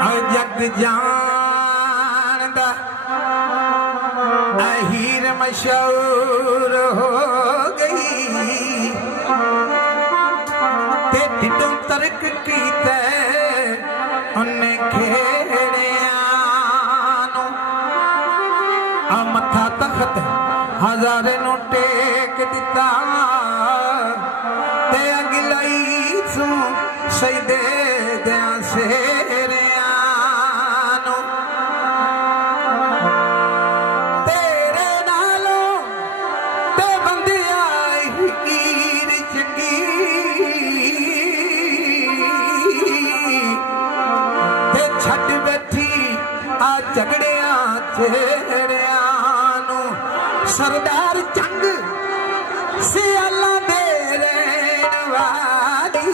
जग जानदा हीर मशहूर हो गई ते ढिडों तर्क कीते उन्हें खेड़िया आ मथा तख्त हजारे नु टेक दिता ते अगलाई सू सजदे दिया शेरिया तेरे नालों ते बंदिया हीर चंगी ते छड़ बैठी आ झगड़िया चेहरिया सरदार जंग सियाला दे रहन वाली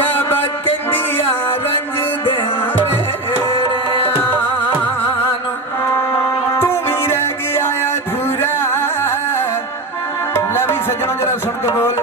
कब कंदिया रंज तू भी रह गया अधूरा। लवी सज्जनों जरा सुन के बोल।